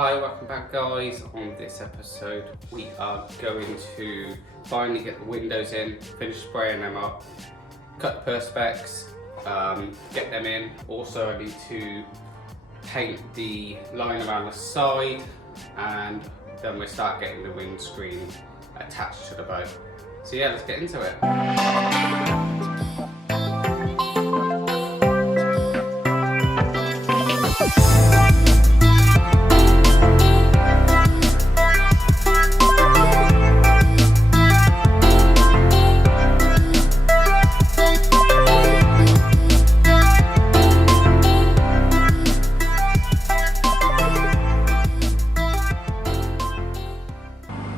Hi, welcome back guys. On this episode we are going to finally get the windows in, finish spraying them up, cut the perspex, get them in. Also I need to paint the line around the side, and then we'll start getting the windscreen attached to the boat. So yeah, let's get into it.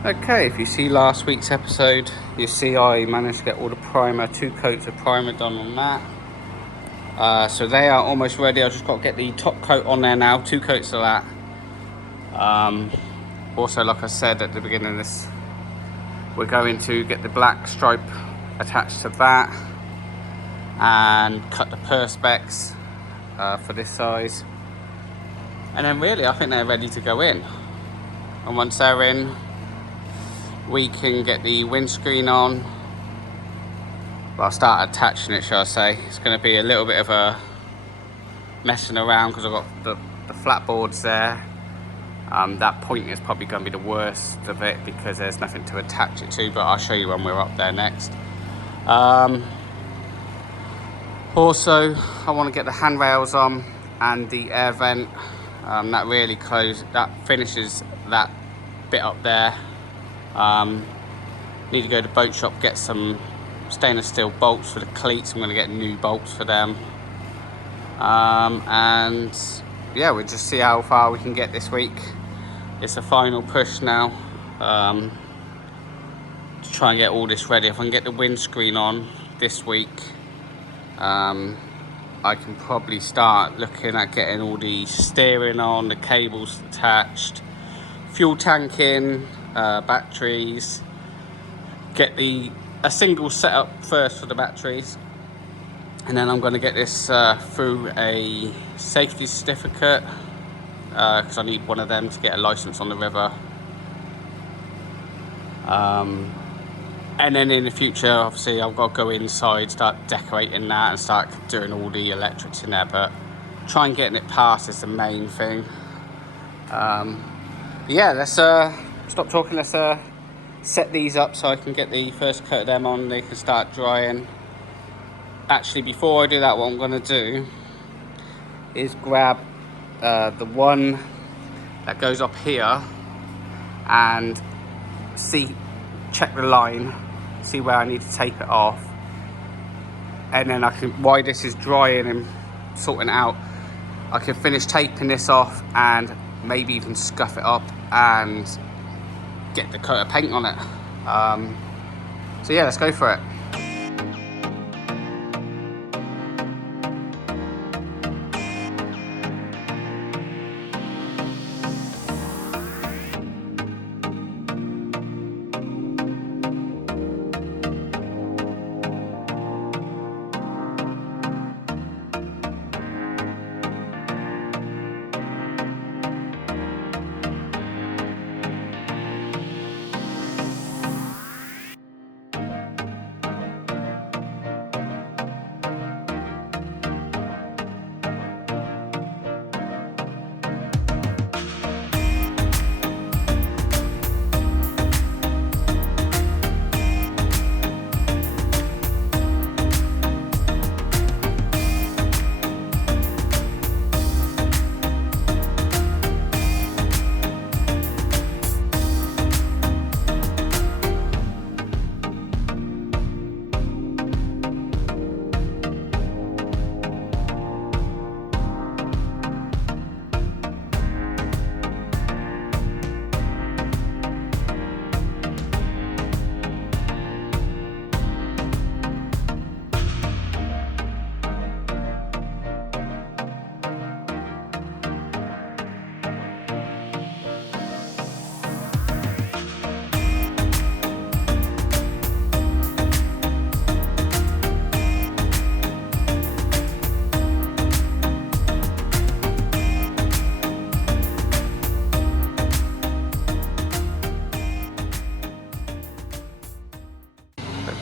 Okay, if you see last week's episode, you see I managed to get all the primer, 2 coats of primer done on that. So they are almost ready. I've just got to get the top coat on there now, 2 coats of that. Also, like I said at the beginning of this, we're going to get the black stripe attached to that and cut the perspex for this size. And then really, I think they're ready to go in. And once they're in, we can get the windscreen on. Well, I'll start attaching it, shall I say. It's going to be a little bit of a messing around because I've got the flat boards there. That point is probably going to be the worst of it because there's nothing to attach it to, but I'll show you when we're up there next. Also, I want to get the handrails on and the air vent. That finishes that bit up there. Need to go to the boat shop, get some stainless steel bolts for the cleats. I'm going to get new bolts for them. And yeah, we'll just see how far we can get this week. It's a final push now to try and get all this ready. If I can get the windscreen on this week, I can probably start looking at getting all the steering on, the cables attached, fuel tank in, batteries, get a single setup first for the batteries, and then I'm going to get this through a safety certificate because I need one of them to get a license on the river. And then in the future, obviously, I've got to go inside, start decorating that and start doing all the electrics in there, but try and getting it passed is the main thing. Yeah, let's stop talking. Let's set these up so I can get the first coat of them on. They can start drying. Actually, before I do that, what I'm going to do is grab the one that goes up here and check the line, see where I need to tape it off, and then while this is drying and sorting it out, I can finish taping this off and maybe even scuff it up and get the coat of paint on it. So yeah, let's go for it.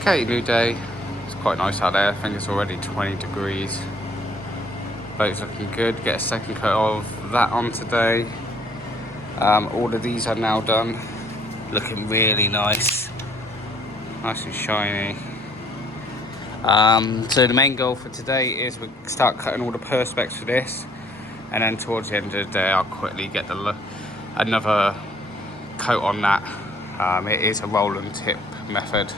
Okay, new day. It's quite nice out there. I think it's already 20 degrees. Boat's looking good. Get a second coat of that on today. All of these are now done. Looking really nice. Nice and shiny. So the main goal for today is we start cutting all the perspex for this, and then towards the end of the day I'll quickly get another coat on that. It is a roll and tip method,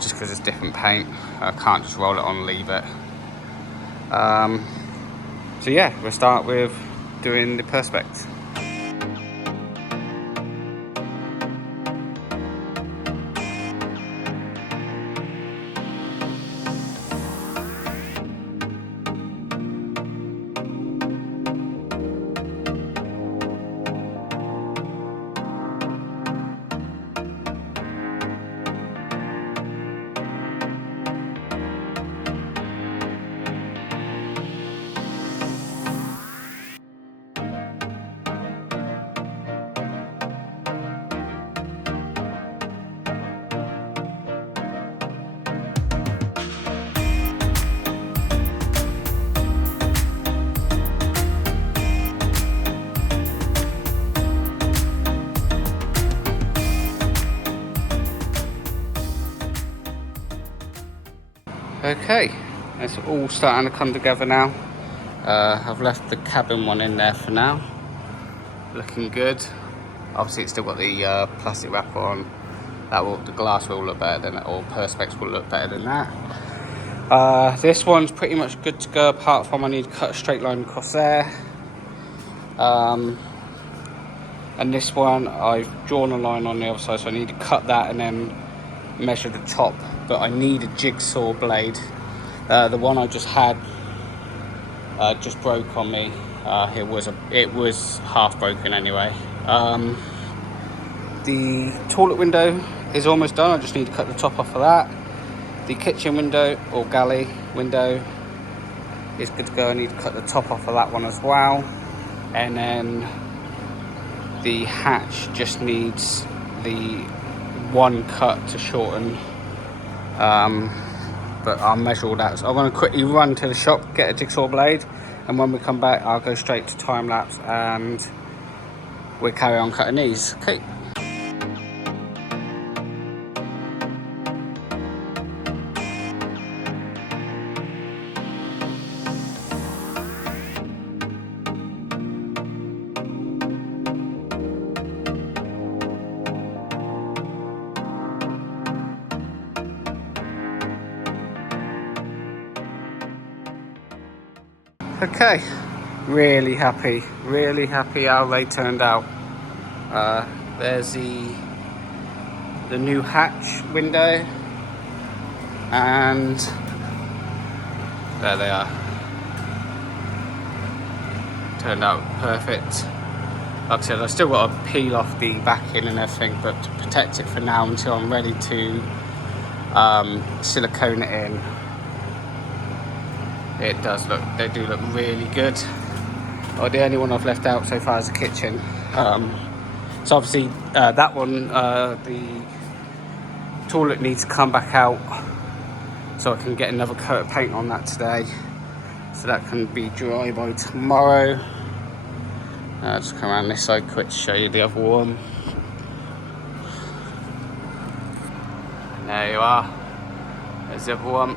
just because it's different paint. I can't just roll it on and leave it. So yeah, we'll start with doing the perspex. Okay, it's all starting to come together now. I've left the cabin one in there for now. Looking good. Obviously it's still got the plastic wrapper on. The glass will look better than it, or perspex will look better than that. This one's pretty much good to go, apart from I need to cut a straight line across there. And this one I've drawn a line on the other side, so I need to cut that and then measure the top. But I need a jigsaw blade. The one I just had just broke on me. It was half broken anyway. The toilet window is almost done. I just need to cut the top off of that. The kitchen window or galley window is good to go. I need to cut the top off of that one as well. And then the hatch just needs the one cut to shorten. But I'll measure all that. So I'm going to quickly run to the shop, get a jigsaw blade, and when we come back I'll go straight to time lapse and we'll carry on cutting these. Okay. Okay, really happy how they turned out. There's the new hatch window, and there they are. Turned out perfect. Like I said, I've still got to peel off the backing and everything, but to protect it for now until I'm ready to silicone it in. They do look really good. The only one I've left out so far is the kitchen. So obviously that one, the toilet needs to come back out, so I can get another coat of paint on that today, so that can be dry by tomorrow. Just come around this side quick to show you the other one. And there you are. There's the other one.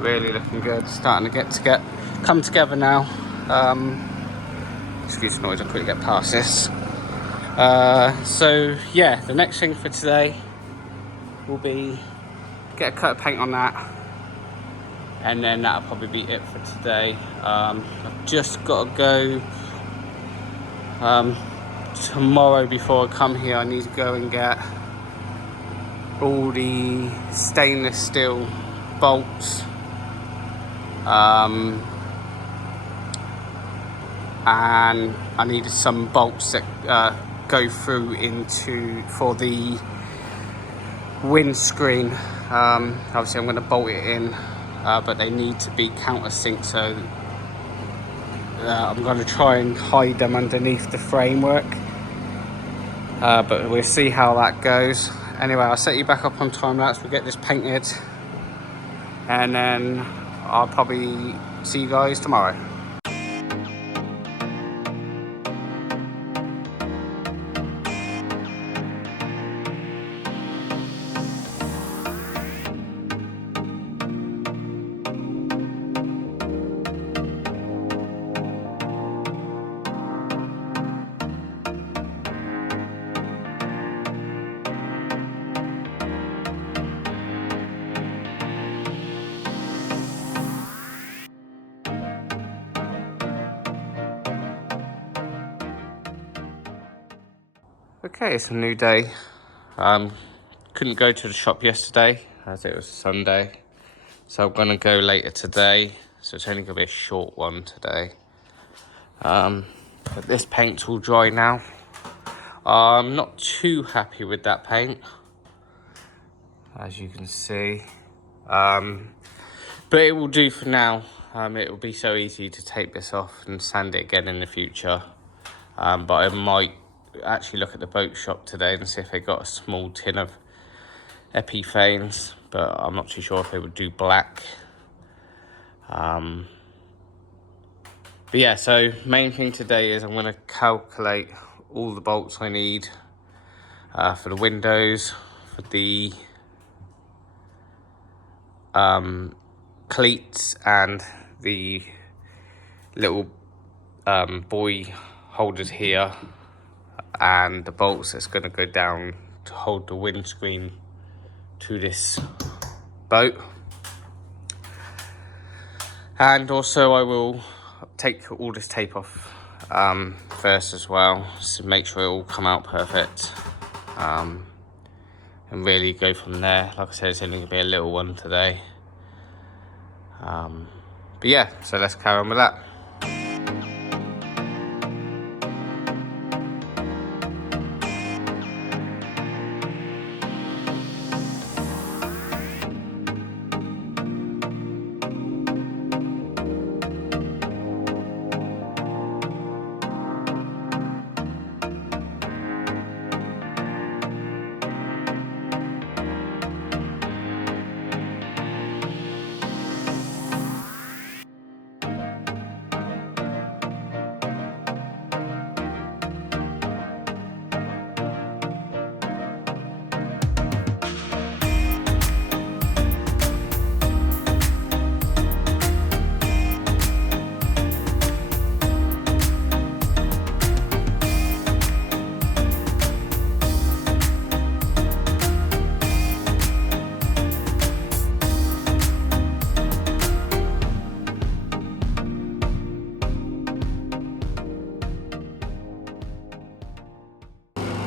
Really looking good. Starting to come together now. Excuse the noise, I'll quickly get past this. So yeah, the next thing for today will be get a coat of paint on that, and then that'll probably be it for today. I've just got to go tomorrow. Before I come here, I need to go and get all the stainless steel bolts, and I needed some bolts that go through for the windscreen. Obviously I'm going to bolt it in, but they need to be countersink, so I'm going to try and hide them underneath the framework, but we'll see how that goes. anyway, I'll set you back up on time lapse. We'll get this painted, and then I'll probably see you guys tomorrow. Okay, it's a new day. Couldn't go to the shop yesterday as it was Sunday, so I'm gonna go later today. So it's only gonna be a short one today. But this paint's all dry now. I'm not too happy with that paint, as you can see. But it will do for now. It will be so easy to take this off and sand it again in the future. But I might actually look at the boat shop today and see if they got a small tin of epiphanes, but I'm not too sure if they would do black. But yeah, so main thing today is I'm going to calculate all the bolts I need for the windows, for the cleats and the little buoy holders here, and the bolts that's going to go down to hold the windscreen to this boat. And also I will take all this tape off first as well, to make sure it all come out perfect, and really go from there. Like I said, it's only going to be a little one today. But yeah, so let's carry on with that.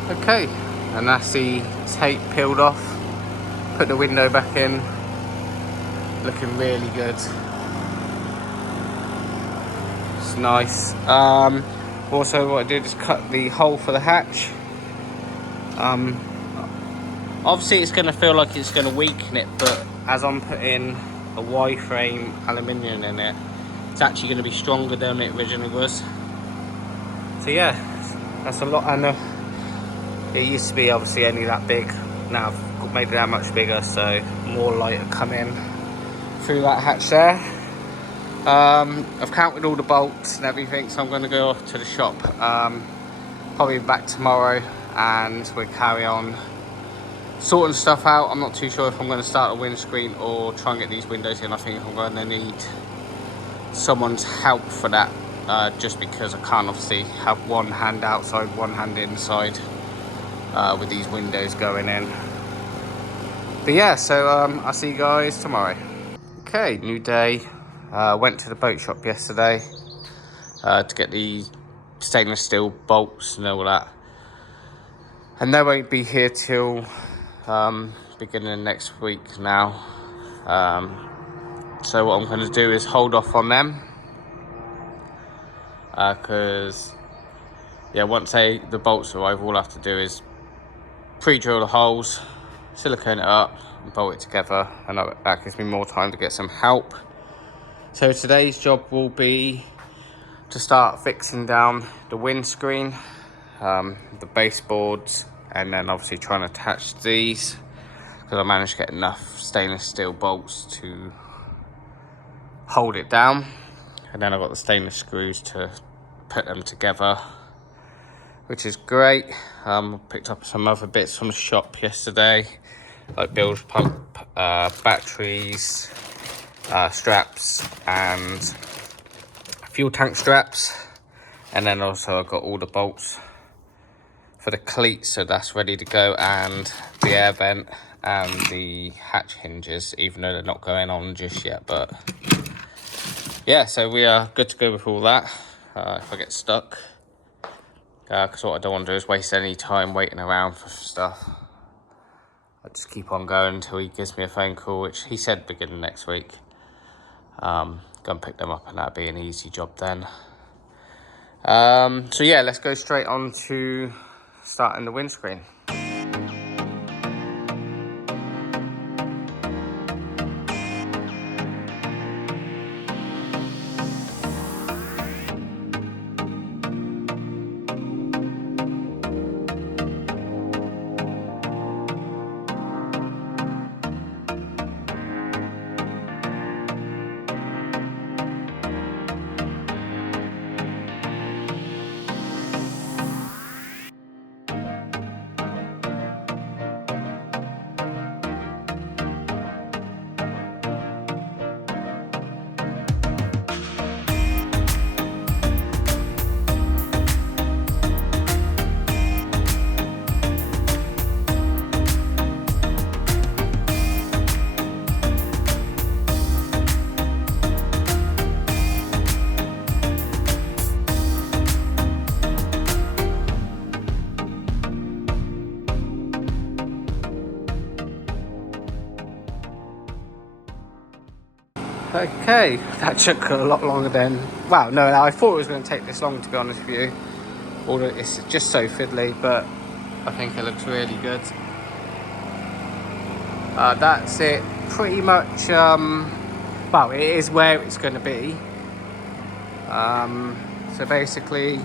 Okay, and that's the tape peeled off. Put the window back in. Looking really good. It's nice. Also what I did is cut the hole for the hatch. Obviously it's going to feel like it's going to weaken it, but as I'm putting a Y-frame aluminium in it, it's actually going to be stronger than it originally was. So yeah, that's a lot. And it used to be obviously only that big. Now I've made it that much bigger, so more light will come in through that hatch there. I've counted all the bolts and everything, so I'm going to go off to the shop. Probably back tomorrow, and we'll carry on sorting stuff out. I'm not too sure if I'm going to start a windscreen or try and get these windows in. I think I'm going to need someone's help for that, just because I can't obviously have one hand outside, one hand inside with these windows going in. But yeah, so I'll see you guys tomorrow. Okay, new day. Went to the boat shop yesterday to get the stainless steel bolts and all that, and they won't be here till beginning of next week now. So what I'm going to do is hold off on them, because yeah, once the bolts arrive, all I have to do is pre-drill the holes, silicone it up and bolt it together, and that gives me more time to get some help. So today's job will be to start fixing down the windscreen, the baseboards and then obviously trying to attach these, because I managed to get enough stainless steel bolts to hold it down. And then I've got the stainless screws to put them together, which is great. Picked up some other bits from the shop yesterday, like bilge pump, batteries, straps, and fuel tank straps. And then also I've got all the bolts for the cleats, so that's ready to go, and the air vent and the hatch hinges, even though they're not going on just yet. But yeah, so we are good to go with all that. If I get stuck, because what I don't want to do is waste any time waiting around for stuff. I just keep on going until he gives me a phone call, which he said beginning next week. Go and pick them up, and that'd be an easy job then. So yeah, let's go straight on to starting the windscreen. Okay, that took a lot longer than, well, no, I thought it was going to take this long, to be honest with you. It's just so fiddly, but I think it looks really good. That's it, pretty much. Well, it is where it's going to be. So basically,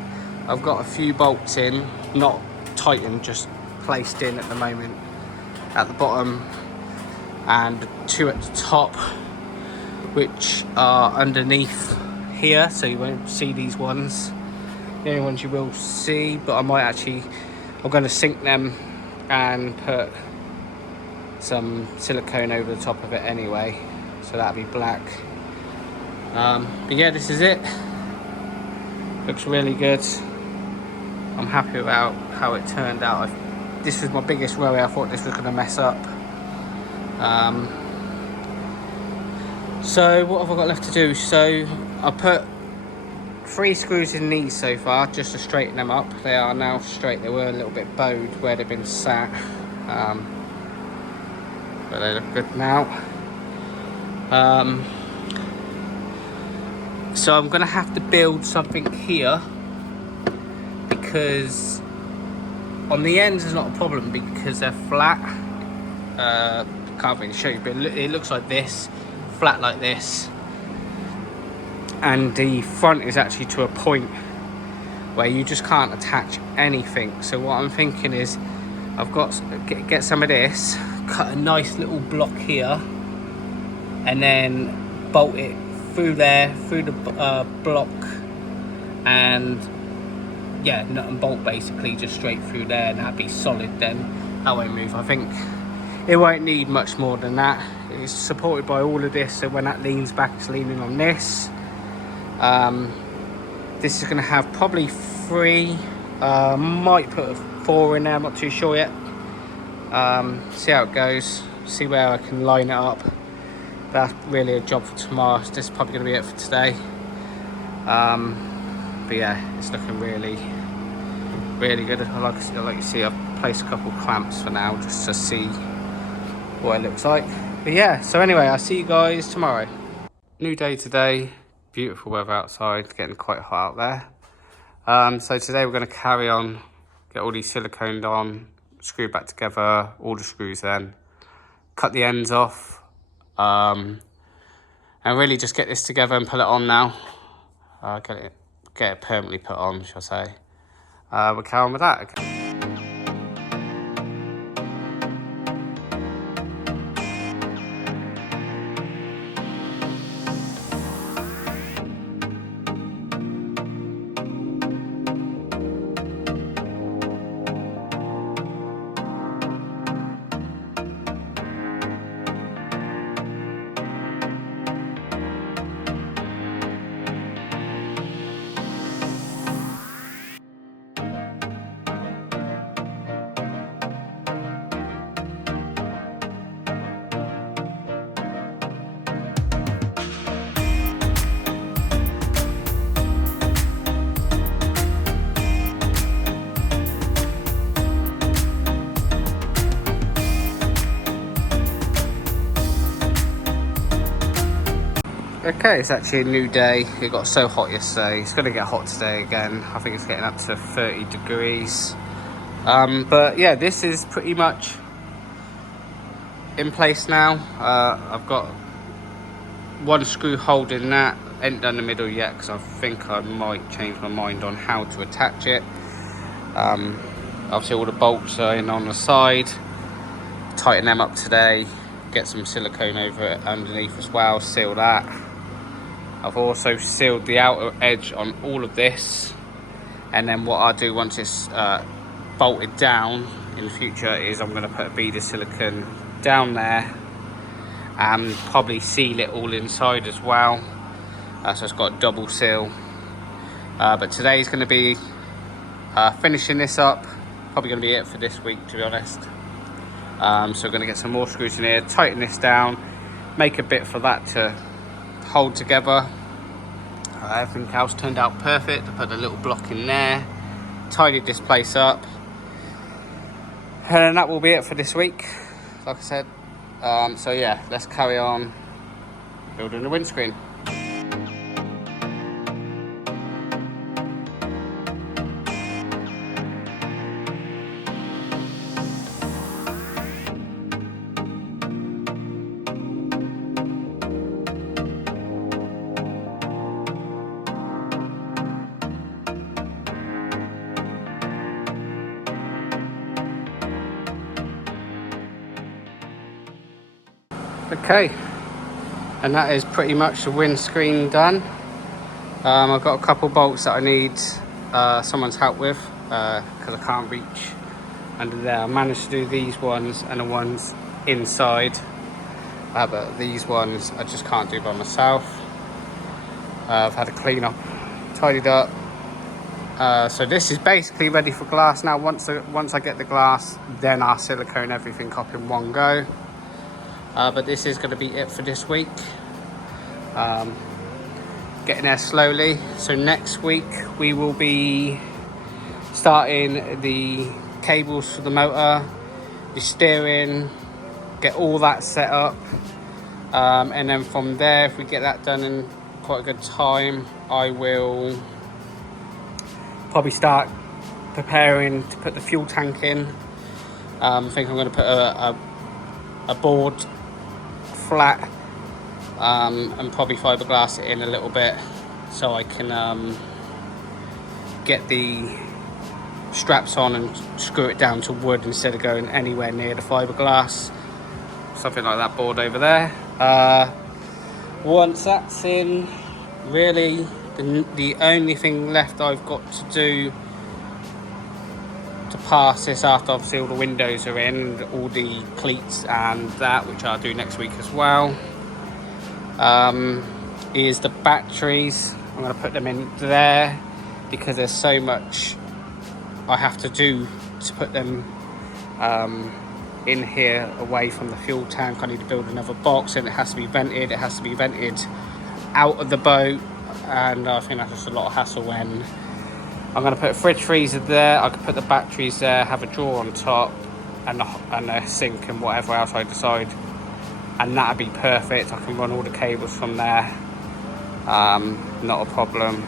I've got a few bolts in, not tightened, just placed in at the moment, at the bottom, and 2 at the top, which are underneath here, so you won't see these ones. The only ones you will see, but I'm going to sink them and put some silicone over the top of it anyway, so that'll be black. But yeah, this is it. Looks really good. I'm happy about how it turned out. This was my biggest worry. I thought this was going to mess up. So what have I got left to do? So I put 3 screws in these so far, just to straighten them up. They are now straight. They were a little bit bowed where they've been sat, but they look good now. So I'm gonna have to build something here, because on the ends is not a problem because they're flat. Can't really show you, but it looks like this, flat like this, and the front is actually to a point where you just can't attach anything. So what I'm thinking is I've got get some of this, cut a nice little block here, and then bolt it through there, through the block, and yeah, nut and bolt basically just straight through there, and that'd be solid then. That won't move. I think it won't need much more than that. It's supported by all of this, so when that leans back, it's leaning on this. This is going to have probably 3, might put 4 in there, I'm not too sure yet. See how it goes, see where I can line it up. That's really a job for tomorrow. This is probably going to be it for today. But yeah, it's looking really, really good. Like you see, I've placed a couple clamps for now just to see what it looks like. But yeah, so anyway, I'll see you guys tomorrow. New day today, beautiful weather outside, it's getting quite hot out there. So today we're going to carry on, get all these siliconed on, screw back together, all the screws then, cut the ends off, and really just get this together and put it on now. Get it permanently put on, shall I say. We'll carry on with that. Okay. Okay, it's actually a new day. It got so hot yesterday. It's going to get hot today again. I think it's getting up to 30 degrees. But yeah, this is pretty much in place now. I've got one screw holding that. Ain't done the middle yet because I think I might change my mind on how to attach it. Obviously all the bolts are in on the side. Tighten them up today. Get some silicone over it underneath as well. Seal that. I've also sealed the outer edge on all of this. And then what I'll do once it's bolted down in the future is I'm going to put a bead of silicone down there and probably seal it all inside as well. So it's got a double seal. But today's going to be finishing this up. Probably going to be it for this week, to be honest. So we're going to get some more screws in here, tighten this down, make a bit for that to hold together. Everything else turned out perfect. I put a little block in there, tidied this place up, and then that will be it for this week, like I said. So yeah, let's carry on building the windscreen. Okay, and that is pretty much the windscreen done. I've got a couple bolts that I need someone's help with because I can't reach under there. I managed to do these ones and the ones inside, but these ones I just can't do by myself. I've had to clean up, tidied up. So this is basically ready for glass now. Once I get the glass, then I'll silicone everything up in one go. But this is going to be it for this week. Getting there slowly. So next week we will be starting the cables for the motor, the steering, get all that set up. And then from there, if we get that done in quite a good time, I will probably start preparing to put the fuel tank in. I think I'm going to put a board flat and probably fiberglass it in a little bit so I can get the straps on and screw it down to wood instead of going anywhere near the fiberglass. Something like that board over there. Once that's in, really the only thing left I've got to do to pass this, after obviously all the windows are in, all the cleats and that, which I'll do next week as well, is the batteries. I'm going to put them in there because there's so much I have to do to put them in here away from the fuel tank. I need to build another box and it has to be vented. It has to be vented out of the boat, and I think that's just a lot of hassle. When I'm going to put a fridge freezer there, I could put the batteries there, have a drawer on top and a sink and whatever else I decide, and that'd be perfect. I can run all the cables from there, not a problem.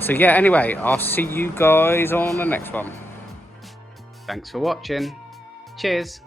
So yeah, anyway, I'll see you guys on the next one. Thanks for watching. Cheers.